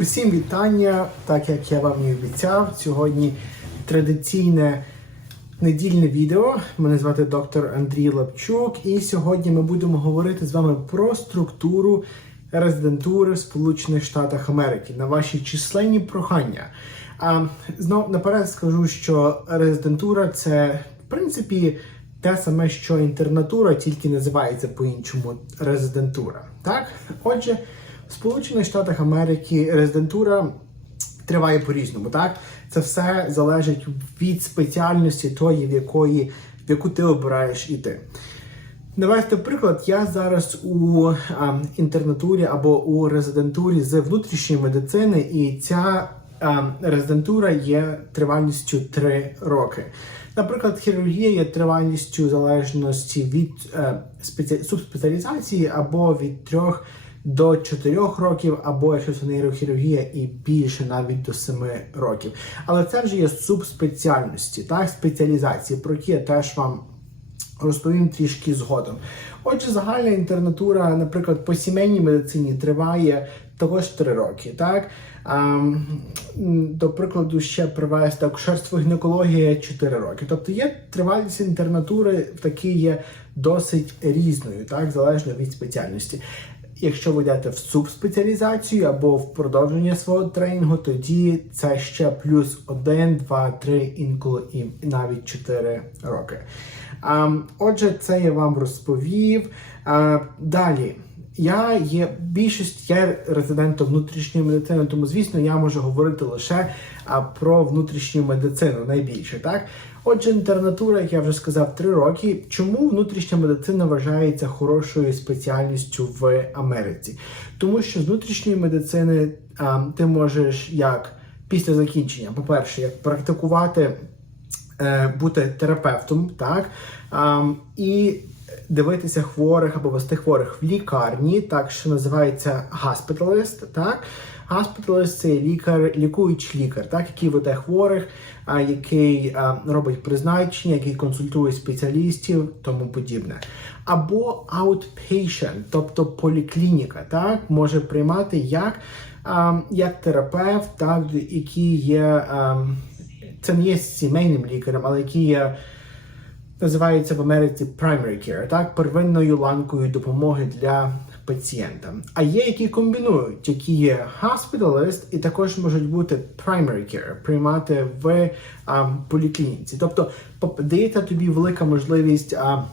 Усім вітання, так як я вам і обіцяв. Сьогодні традиційне недільне відео. Мене звати доктор Андрій Лапчук, і сьогодні ми будемо говорити з вами про структуру резидентури в Сполучених Штатах Америки на ваші численні прохання. А знов наперед скажу, що резидентура це в принципі те саме, що інтернатура, тільки називається по-іншому резидентура. Так, отже. В Сполучених Штатах Америки резидентура триває по-різному. Так, це все залежить від спеціальності тої, в якої в яку ти обираєш іти. Навести приклад, я зараз у а, інтернатурі або у резидентурі з внутрішньої медицини, і ця а, резидентура є тривалістю 3 роки. Наприклад, хірургія є тривалістю залежності від е, спеці... субспеціалізації або від 3 до 4 років, або якщо це нейрохірургія, і більше навіть до 7 років. Але це вже є субспеціальності, так, спеціалізації, про які я теж вам розповім трішки згодом. Отже, загальна інтернатура, наприклад, по сімейній медицині триває також 3 роки. Так? А, до прикладу, ще привести акушерство гінекологія 4 роки. Тобто є тривалість інтернатури такі є досить різною, так, залежно від спеціальності. Якщо ви йдете в субспеціалізацію або в продовження свого тренінгу, тоді це ще плюс 1, 2, 3, інколи і навіть 4 роки. А, Отже, це я вам розповів. А, Далі. Я є більшість, я резидентом внутрішньої медицини, тому звісно я можу говорити лише а, про внутрішню медицину найбільше. Так, отже, інтернатура, як я вже сказав, 3 роки. Чому внутрішня медицина вважається хорошою спеціальністю в Америці? Тому що внутрішньої медицини а, ти можеш як після закінчення, по-перше, як практикувати, е, бути терапевтом, так а, і дивитися хворих або вести хворих в лікарні, так що називається госпіталіст. Так, госпіталіст це лікар, лікуючий лікар, так, який веде хворих, а який а, робить призначення, який консультує спеціалістів, тому подібне. Або outpatient, тобто поліклініка, так, може приймати як, а, як терапевт, так, який є. А, це не є сімейним лікарем, але який є називається в Америці primary care, так, первинною ланкою допомоги для пацієнта. А є, які комбінують, які є hospitalist і також можуть бути primary care, приймати в а, поліклініці. Тобто дається тобі велика можливість. А,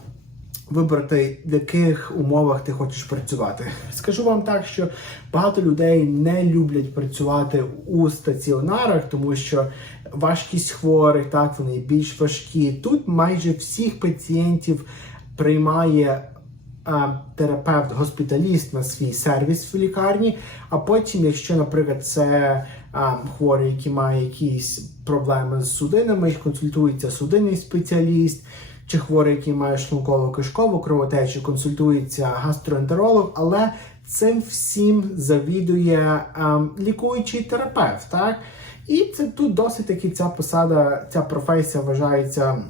Вибрати, в яких умовах ти хочеш працювати. Скажу вам так, що багато людей не люблять працювати у стаціонарах, тому що важкість хворих, так вони більш важкі. Тут майже всіх пацієнтів приймає терапевт-госпіталіст на свій сервіс в лікарні. А потім, якщо, наприклад, це а, хворий, який має якісь проблеми з судинами, їх консультується судинний спеціаліст. Чи хворий, який має шлунково кишкову кровотечу, консультується гастроентеролог, але цим всім завідує ем, лікуючий терапевт. Так? І це тут досить таки ця посада, ця професія вважається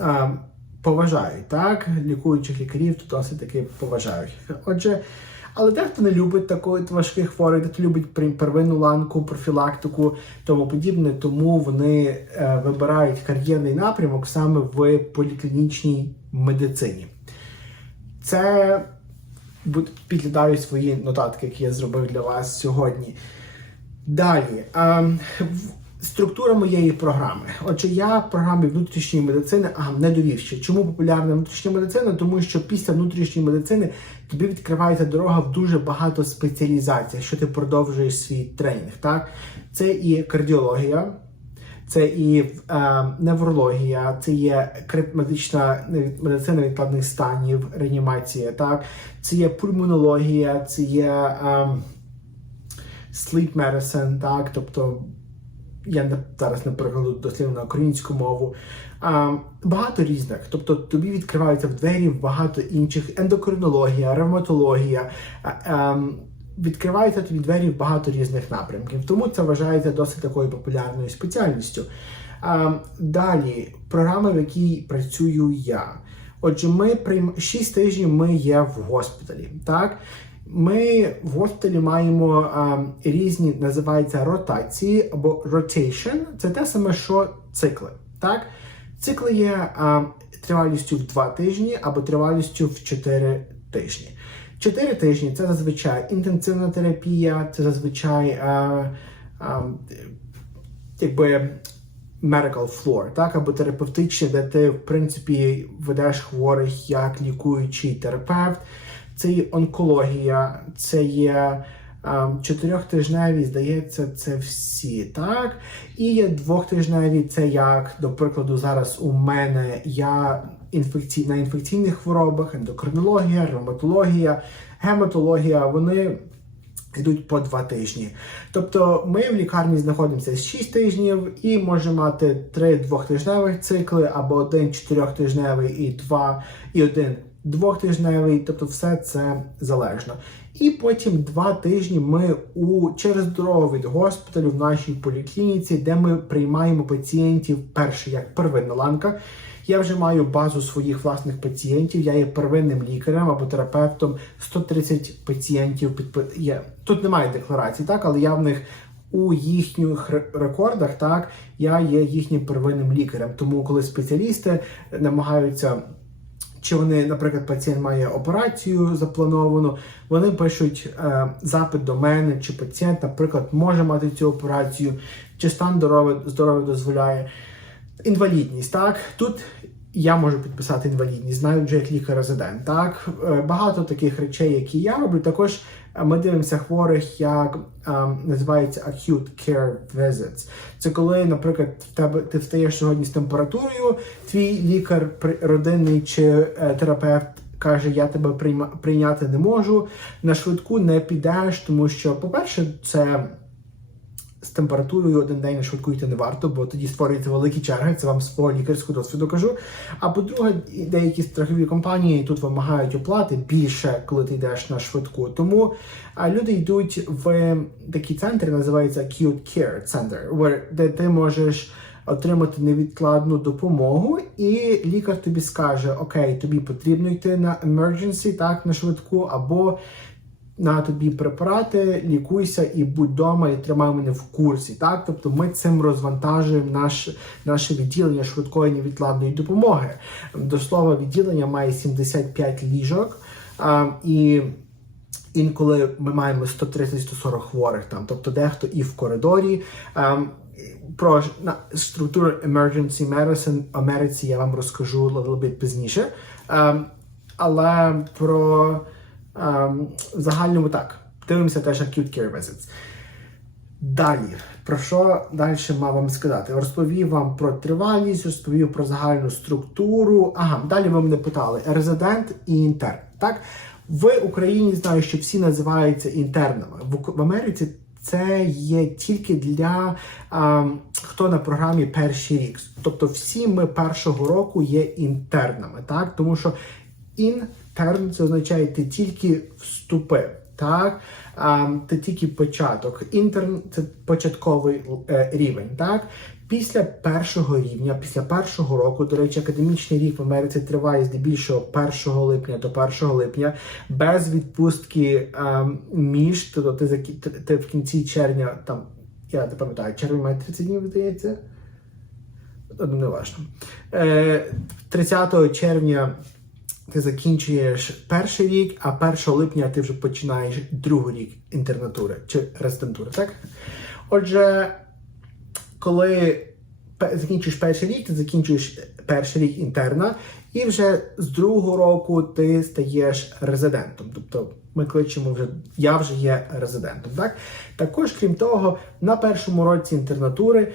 ем, поважають. Так? Лікуючих лікарів тут досить таки поважають. Отже, але дехто не любить такої важких хворих, дехто любить первинну ланку, профілактику, тому подібне, тому вони е, вибирають кар'єрний напрямок саме в поліклінічній медицині. Це підглядаю свої нотатки, які я зробив для вас сьогодні. Далі. Е, Структура моєї програми. Отже, я в програмі внутрішньої медицини ага, не довів ще. Чому популярна внутрішня медицина? Тому що після внутрішньої медицини тобі відкривається дорога в дуже багато спеціалізацій, якщо ти продовжуєш свій тренінг. Так? Це і кардіологія, це і е, неврологія, це є медична медицина відкладних станів, реанімація, так? це є пульмонологія, це є е, sleep medicine, так? тобто я не зараз не перекладу дослівно на українську мову. А, Багато різних. Тобто тобі відкриваються в двері багато інших ендокринологія, ревматологія. А, а, відкриваються тобі двері в багато різних напрямків. Тому це вважається досить такою популярною спеціальністю. А, Далі, програма, в якій працюю я. Отже, ми прийм... 6 тижнів ми є в госпіталі. Так? Ми в госпіталі маємо а, різні, називаються ротації або rotation. Це те саме, що цикли. Так? Цикли є а, тривалістю в 2 тижні або тривалістю в 4 тижні. 4 тижні це зазвичай інтенсивна терапія, це зазвичай а, а, якби medical floor, так, або терапевтичне, де ти, в принципі, ведеш хворих як лікуючий терапевт. Це є онкологія, це є чотирьохтижневі, здається, це всі, так? І є двохтижневі, це як, до прикладу, зараз у мене я інфекцій, на інфекційних хворобах, ендокринологія, ревматологія, гематологія, вони йдуть по два тижні. Тобто ми в лікарні знаходимося з 6 тижнів і можемо мати три двохтижневих цикли, або один чотирьохтижневий і два, і один двохтижневий, тобто все це залежно. І потім два тижні ми у через дорогу від госпіталю в нашій поліклініці, де ми приймаємо пацієнтів перше як первинна ланка. Я вже маю базу своїх власних пацієнтів. Я є первинним лікарем або терапевтом. 130 пацієнтів підпи... є. Тут немає декларацій, так, але я в них у їхніх рекордах, так, я є їхнім первинним лікарем. Тому коли спеціалісти намагаються. Чи вони, наприклад, пацієнт має операцію заплановану, вони пишуть е, запит до мене, чи пацієнт, наприклад, може мати цю операцію, чи стан здоров'я дозволяє. Інвалідність, так тут я можу підписати інвалідність, знаю вже як лікар-резидент. Так Е, багато таких речей, які я роблю. Також ми дивимося хворих, як ем, називається acute care visits. Це коли, наприклад, в тебе ти встаєш сьогодні з температурою, твій лікар родинний чи е, терапевт. Каже, я тебе прийма- прийняти не можу. На швидку не підеш, тому що, по-перше, це з температурою один день на швидку йти не варто, бо тоді створюються великі черги. Це вам з свого лікарського досвіду кажу. А по-друге, деякі страхові компанії тут вимагають оплати більше, коли ти йдеш на швидку. Тому люди йдуть в такі центри, називаються Acute Care Center, де ти можеш отримати невідкладну допомогу, і лікар тобі скаже: Окей, тобі потрібно йти на emergency, так, на швидку, або на тобі препарати, лікуйся і будь вдома, і тримай мене в курсі. Так, тобто ми цим розвантажуємо наш, наше відділення швидкої невідкладної допомоги. До слова, відділення має 75 ліжок. А, і інколи ми маємо 130-140 хворих там, тобто дехто і в коридорі. Ем, про структуру emergency medicine в Америці я вам розкажу little bit пізніше. Ем, але про в загальному так. Дивимося теж acute care visits. Далі, про що далі мав вам сказати? Розповів вам про тривалість, розповів про загальну структуру. Ага, далі ви мене питали: резидент і інтерн. Так, в Україні знаю, що всі називаються інтернами. В, в Америці це є тільки для а, хто на програмі перший рік. Тобто, всі ми першого року є інтернами, так тому що інтерн це означає ти тільки вступив. Так, а, це тільки початок. Інтерн це початковий е, рівень. Так, після першого рівня, після першого року, до речі, академічний рік в Америці триває здебільшого 1 липня до 1 липня, без відпустки а, між, тобто ти, ти, ти в кінці червня, там я не пам'ятаю, червень має 30 днів, здається. Ну, не важно. Е, 30 червня ти закінчуєш перший рік, а 1 липня ти вже починаєш другий рік інтернатури чи резидентури, так? Отже, коли закінчуєш перший рік, ти закінчуєш перший рік інтерна, і вже з другого року ти стаєш резидентом. Тобто ми кличемо вже, я вже є резидентом. Так? Також, крім того, на першому році інтернатури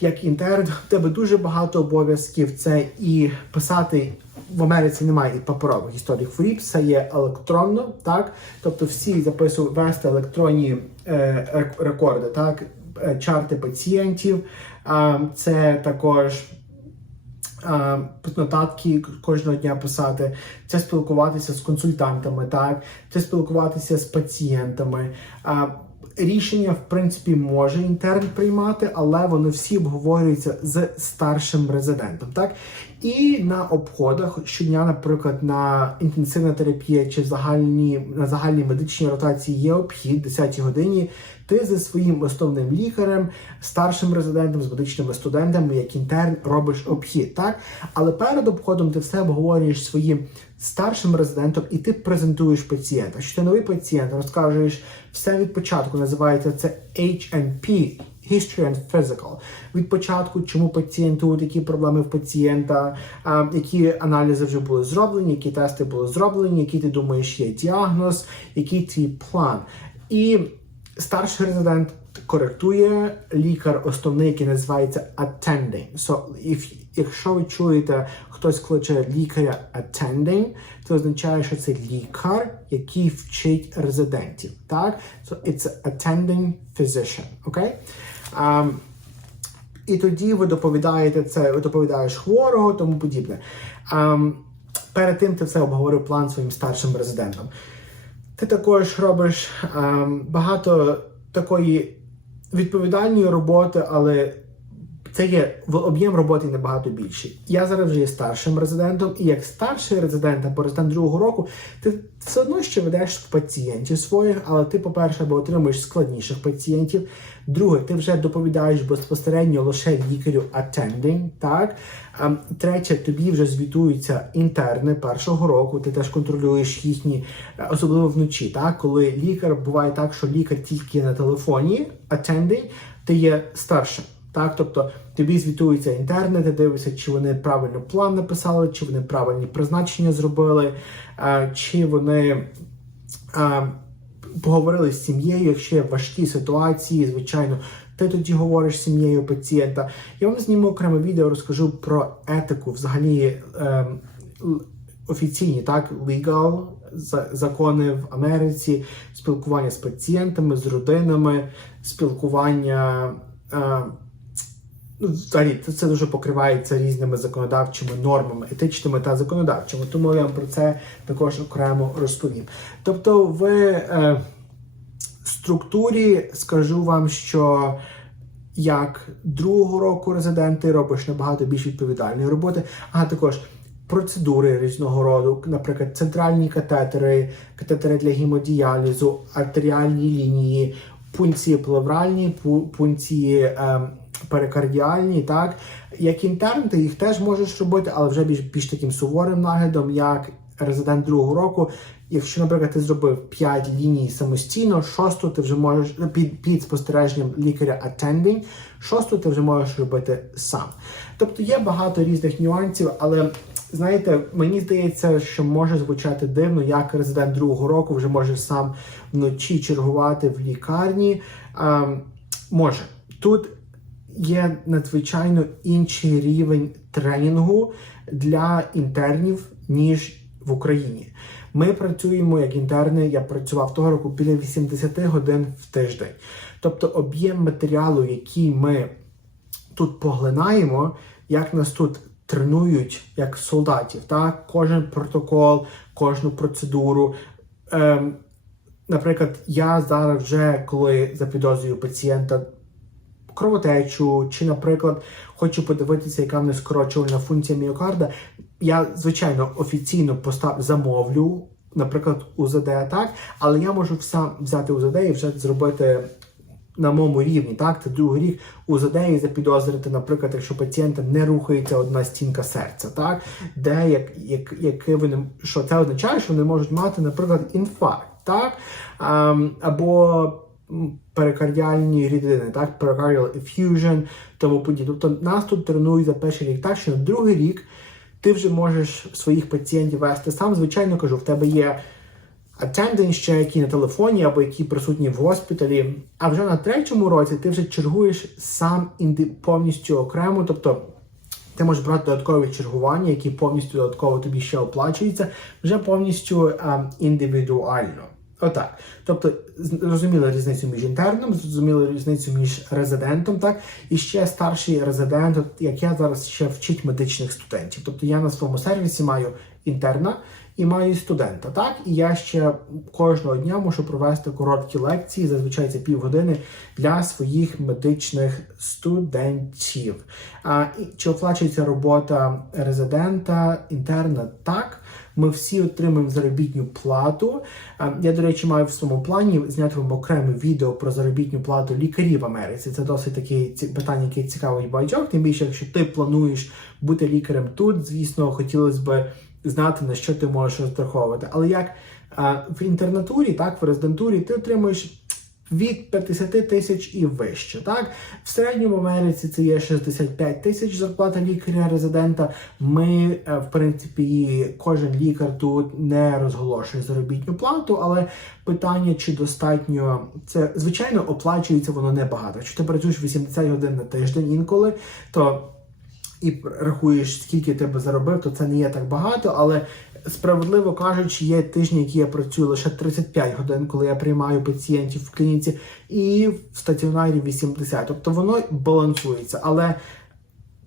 як інтерн, в тебе дуже багато обов'язків. Це і писати в Америці немає і паперових історій хворіб, все є електронно, так? Тобто всі записують вести електронні е, рекорди, так? Е, чарти пацієнтів. Ем, це також. е, Нотатки кожного дня писати, це спілкуватися з консультантами, так, це спілкуватися з пацієнтами. Рішення, в принципі, може інтерн приймати, але вони всі обговорюються з старшим резидентом. Так? І на обходах щодня, наприклад, на інтенсивна терапія чи загальні на загальній медичній ротації є обхід 10 годині. Ти зі своїм основним лікарем, старшим резидентом, з медичними студентами, як інтерн, робиш обхід, так? Але перед обходом ти все обговорюєш своїм старшим резидентом і ти презентуєш пацієнта. Що ти новий пацієнт, розкажеш все від початку. Називається це HNP. History and Physical. Від початку, чому пацієнту, які проблеми в пацієнта, які аналізи вже були зроблені, які тести були зроблені, який ти думаєш є діагноз, який твій план. І старший резидент коректує лікар основний, який називається attending. So, if, якщо ви чуєте, хтось кличе лікаря attending, це означає, що це лікар, який вчить резидентів. Так? So it's attending physician. Okay? Um, і тоді ви доповідаєте це, ви доповідаєш хворого, тому подібне. Um, перед тим ти все обговорив план своїм старшим резидентом. Ти також робиш ем, багато такої відповідальної роботи, але це є в об'єм роботи набагато більший. Я зараз вже є старшим резидентом, і як старший резидент або резидент другого року, ти все одно ще ведеш пацієнтів своїх, але ти, по-перше, або отримуєш складніших пацієнтів. Друге, ти вже доповідаєш безпосередньо лише лікарю attending, так? Ем, Третє, тобі вже звітуються інтерни першого року, ти теж контролюєш їхні, е, особливо вночі, так? Коли лікар буває так, що лікар тільки на телефоні, attending, ти є старшим. Так, тобто тобі звітуються інтерни, ти дивишся, чи вони правильно план написали, чи вони правильні призначення зробили, е, чи вони е, поговорили з сім'єю, якщо є важкі ситуації, звичайно, ти тоді говориш з сім'єю пацієнта. Я вам зніму окреме відео, розкажу про етику, взагалі е, офіційні, так, legal за- закони в Америці, спілкування з пацієнтами, з родинами, спілкування. Е, Ну, взагалі, це, дуже покривається різними законодавчими нормами, етичними та законодавчими. Тому я вам про це також окремо розповім. Тобто, в е, структурі скажу вам, що як другого року резиденти робиш набагато більш відповідальної роботи, а також процедури різного роду, наприклад, центральні катетери, катетери для гемодіалізу, артеріальні лінії, пункції плевральні, пункції ем, перикардіальні, так як інтерн, ти їх теж можеш робити, але вже більш більш таким суворим наглядом, як резидент другого року. Якщо, наприклад, ти зробив 5 ліній самостійно, шосту ти вже можеш ну, під, під спостереженням лікаря attending, шосту ти вже можеш робити сам. Тобто є багато різних нюансів, але знаєте, мені здається, що може звучати дивно, як резидент другого року вже може сам вночі чергувати в лікарні. Ем, може тут є надзвичайно інший рівень тренінгу для інтернів, ніж в Україні. Ми працюємо як інтерни, я працював того року біля 80 годин в тиждень. Тобто об'єм матеріалу, який ми тут поглинаємо, як нас тут тренують як солдатів, так? Кожен протокол, кожну процедуру. Ем, наприклад, я зараз вже коли запідозрюю пацієнта кровотечу, чи, наприклад, хочу подивитися, яка в них скорочувальна функція міокарда, я, звичайно, офіційно постав замовлю, наприклад, УЗД, так, але я можу сам взяти УЗД і вже зробити на моєму рівні, так, це другий рік УЗД і запідозрити, наприклад, якщо пацієнта не рухається одна стінка серця, так, де як, як, як вони, що це означає, що вони можуть мати, наприклад, інфаркт, так, ем, або перикардіальні рідини, так, pericardial effusion, тому подібне. Тобто нас тут тренують за перший рік так, що на другий рік ти вже можеш своїх пацієнтів вести сам. Звичайно кажу, в тебе є attending ще, які на телефоні або які присутні в госпіталі. А вже на третьому році ти вже чергуєш сам повністю окремо, тобто. Ти можеш брати додаткові чергування, які повністю додатково тобі ще оплачуються, вже повністю ем, індивідуально. Отак. Тобто, з- зрозуміли різницю між інтерном, зрозуміли різницю між резидентом, так, і ще старший резидент, як я зараз ще вчить медичних студентів. Тобто я на своєму сервісі маю інтерна і маю студента. Так, і я ще кожного дня можу провести короткі лекції, зазвичай це півгодини для своїх медичних студентів. А і чи оплачується робота резидента, інтерна? Так. Ми всі отримуємо заробітну плату. Я, до речі, маю в своєму плані зняти вам окреме відео про заробітну плату лікарів в Америці. Це досить таке питання, яке цікавить багатьох. Тим більше, якщо ти плануєш бути лікарем тут, звісно, хотілося б знати на що ти можеш розраховувати. Але як в інтернатурі, так в резидентурі, ти отримуєш. Від 50 тисяч і вище. Так? В середньому в Америці це є 65 тисяч зарплата лікаря-резидента. Ми, е, в принципі, кожен лікар тут не розголошує заробітну плату, але питання, чи достатньо це, звичайно, оплачується воно небагато. Якщо ти працюєш 80 годин на тиждень інколи, то і рахуєш, скільки ти би заробив, то це не є так багато, але справедливо кажучи, є тижні, які я працюю лише 35 годин, коли я приймаю пацієнтів в клініці, і в стаціонарі 80. Тобто воно балансується. Але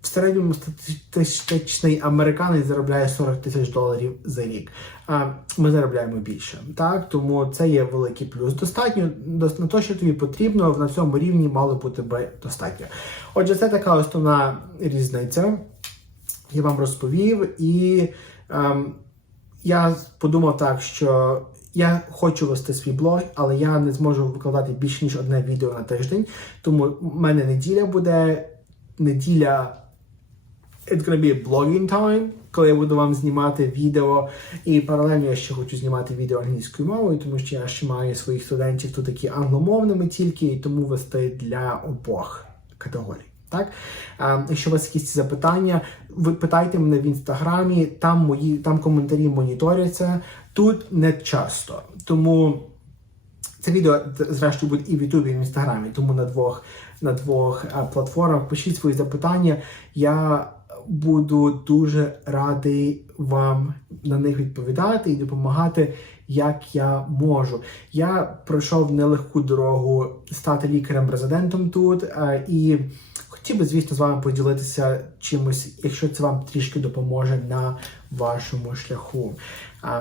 в середньому статистичний американець заробляє 40 тисяч доларів за рік. А ми заробляємо більше. Так, тому це є великий плюс. Достатньо на те, що тобі потрібно, на цьому рівні мало бути би достатньо. Отже, це така основна різниця. Я вам розповів, і ем, я подумав так, що я хочу вести свій блог, але я не зможу викладати більше ніж одне відео на тиждень. Тому в мене неділя буде неділя. It's gonna be blogging time, коли я буду вам знімати відео. І паралельно я ще хочу знімати відео англійською мовою, тому що я ще маю своїх студентів тут такі англомовними тільки, і тому вести для обох категорій. Так, якщо у вас якісь запитання, ви питайте мене в інстаграмі, там мої там коментарі моніторяться. Тут не часто. Тому це відео зрештою буде і в Ютубі, і в Інстаграмі, тому на двох на двох платформах. Пишіть свої запитання. Я буду дуже радий вам на них відповідати і допомагати, як я можу. Я пройшов нелегку дорогу стати лікарем-резидентом тут і хотів би, звісно, з вами поділитися чимось, якщо це вам трішки допоможе на вашому шляху.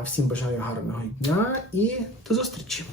Всім бажаю гарного дня і до зустрічі!